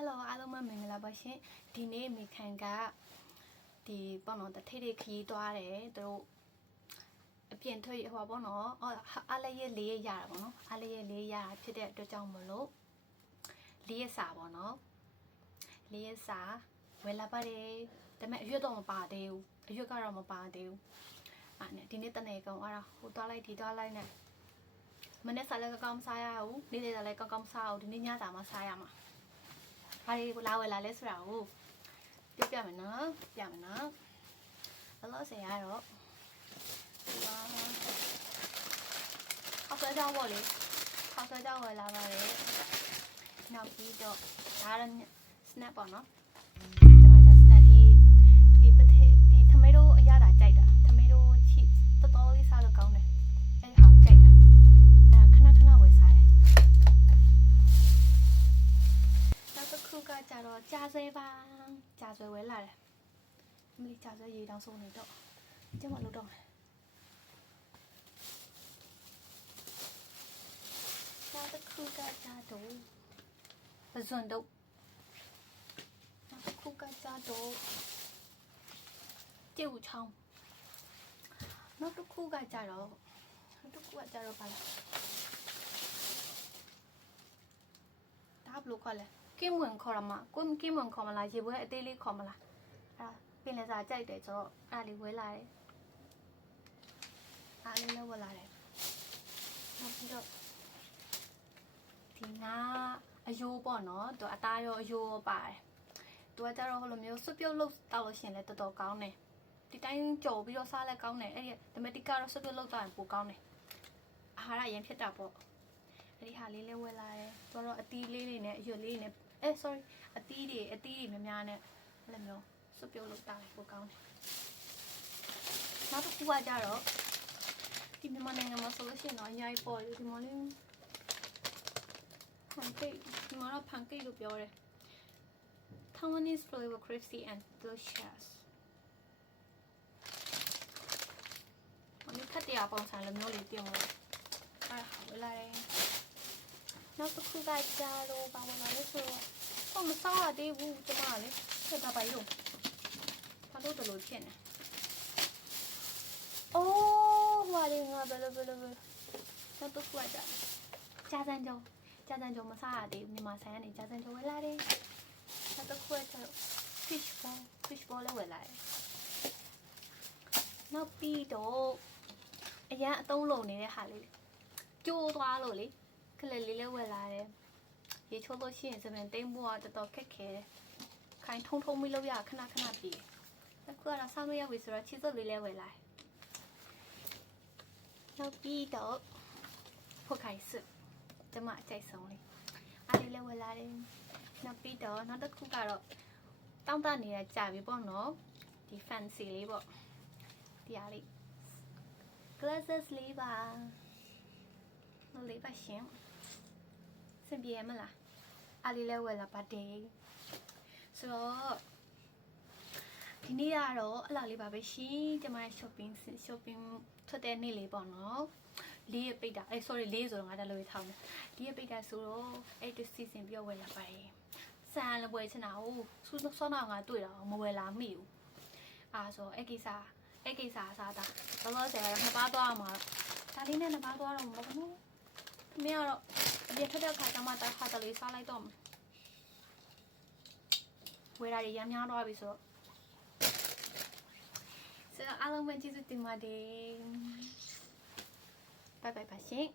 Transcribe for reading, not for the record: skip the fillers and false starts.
Hello အားလုံးမင်္ဂလာပါရှင်ဒီနေ့မိခံကဒီပေါ့နော်တထိတ်ထိတ်ခရီးသွားတယ်သူတို့အပြင်ထွက်ဟိုပေါ့နော်အားလည်းရဲ့လေးရတာပေါ့နော်အားလည်းရဲ့လေးရတာဖြစ်တဲ့အတွက်ကြောင့်မလို့လေးရစာပေါ့နော်လေးရစာဝယ်လာပါတယ်ဒါပေမဲ့အရွက်တော့မပါသေးဘူးအရွက်ကတော့မပါသေးဘူးအဲ့နဲ့ဒီနေ့တနေ့ကောင်အဲ့ဒါဟိုသွားလိုက်ဒီသွားလိုက်နဲ့မနေ့စားလည်းကောင်းစားရအောင်နေ့နေ့စားလည်းကောင်းစားအောင်ဒီနေ့ညစာမှစားရမှာဘာတွေလာဝယ်လာလဲဆိုတာကိုပြမယ်နော်ပြမယ်နော်အလို့ဆရာတော့အောက်ဆွဲကြောင်းပေါ့လေအောက်ဆွဲကြောင်းဝယ်လာပါတယ်နောက်ပြီးတော့ဒါရ snap ပေါ့နော်ဒီမှာကျ snap ဒီပထေဒီထမေတိုအရသာကြိုက်တာထမေတိုချီတော်တော်လေးစားလို့ကောင်းတယ်အဲ့ဟာကြိုက်တာအဲ့ခဏခဏဝယ်စားတယ်နောက်တစ်ခုကကြတော့ကြာဆွဲပါကြာဆွဲဝယ်လာတယ်မလီကြာဆွဲရေတောင်ဆုံးနေတော့ကျမလို့တော့နောက်တစ်ခုကကြတော့ပဇွန်တော့နောက်တစ်ခုကကြတော့ကျူချောင်းနောက်တစ်ခုကကြတော့ပါလားဒါဘလို့ခေါ်လဲကင်းဝင်ခေါ်ရမှာကိုကင်းဝင်ခေါ်မလားရေပွဲအသေးလေးခေါ်မလားအဲ့ပင်လယ်စာကြိုက်တယ်ဆိုတော့အဲ့လေးဝဲလာတယ်အားလေးလည်းဝဲလာတယ်နောက်ပြီးတော့ဒီနာအယိုးပေါ့နော်သူအသားရောအယိုးရောပါတယ်သူကကြတော့ဟိုလိုမျိုးစွပ်ပြုတ်လို့တောက်လို့ရှင်လဲတော်တော်ကောင်းတယ်ဒီတိုင်းကြော်ပြီးတော့စားလဲကောင်းတယ်အဲ့ဒီဒမက်တီကတော့စွပ်ပြုတ်လို့တောက်ရင်ပိုကောင်းတယ်အာဟာရရရင်ဖြစ်တာပေါ့အဲ့ဒီဟာလေးလဲဝဲလာတယ်သူကတော့အသီးလေးတွေနဲ့အရွက်လေးတွေနဲ့sorry အသီးတွေများများနဲ့အဲ့လိုမျိုးစွပ်ပြုတ်လို့တောက်ရင်ပိုကောင်းတယ်နောက်တစ်ခုကကြတော့ဒီမြန်မာနိုင်ငံမှာဆိုလို့ရှိရင်တော့အများကြီးပေါ့ဒီမှာလေးpancake ဒီမှာတော့ pancake လို့ပြောတယ် Taiwanese flavor crispy and delicious ခက်တရားပုံစံလိုမျိုးလေးပြုံးလို့ဝယ်လာတယ်နောက်တစ်ခုကကြတော့ဘာဝင်လာလဲဆိုတော့မစားရသေးဘူးကျမလည်းဆက်တာပါရုံဘာလို့တလို့ဖြစ်နေအိုးဟွာလေးငါဘယ်လိုနောက်တစ်ခုကကြာစံကြောမစားရသေးဘူးမြန်မာဆိုင်ကနေကြာစံကြောဝယ်လာတယ်နောက်တစ်ခုကfish ball လည်းဝယ်လာတယ်နောက်ပြီးတော့အရန်အသုံးလုံးနေတဲ့ဟာလေးကျိုးသွားလို့လေခလက်လေးလည်းဝယ်လာတယ်ရေချိုးလို့ရှိရင်စပင်တိမ်ဖို့ကတော်တော်ခက်ခဲတယ်ခိုင်ထုံပြီးလို့ရခဏပြေးအခုကတော့ဆောင်းရပြီဆိုတော့ချီစုပ်လေးလည်းဝယ်လာတယ်နောက်ပြီးတော့ဖွက်ခိုင်စစ်ကျမအကြိုက်ဆုံးလေးအားလေးလည်းဝယ်လာတယ်နောက်ပြီးတော့နောက်တစ်ခုကတော့တောင်းတနေတာကြာပြီပေါ့နော်ဒီ fancy လေးပေါ့ဒီအားလေး glasses လေးပါလေးပါရှင်စင်ပြေမလားအားလေးလည်းဝယ်လာပါတယ်ဆိုတော့ဒီနေ့ကတော့အလားလေးပါပဲရှင်ကျမရဲ့ shopping ထွက်တဲ့နေ့လေးပေါ့နော်လေးရပိတ်တာsorry လေးဆိုတော့ငါတလို့ထောင်းတယ်လေးရပိတ်တာဆိုတော့အဲ့ဒီစီစဉ်ပြီးဝယ်လာပါတယ်ဆန်လည်းဝယ်ချင်တာဟုတ်စူးစောနာငါတွေ့တာမဝယ်လာမိဘူးဆိုအဲ့ကိစ္စစားတာတော့လို့ဆရာနှစ်ပါးသွားမှာဒါလေးနဲ့နှစ်ပါးသွားတော့မဟုတ်ဘူးမင်းကတော့အပြည့်ထွက်တဲ့ခါကျမှတခါတလေစားလိုက်တော့ဝယ်တာရမ်းများသွားပြီဆိုတော့အားလုံးပဲကျေးဇူးတင်ပါတယ်拜拜吧，行。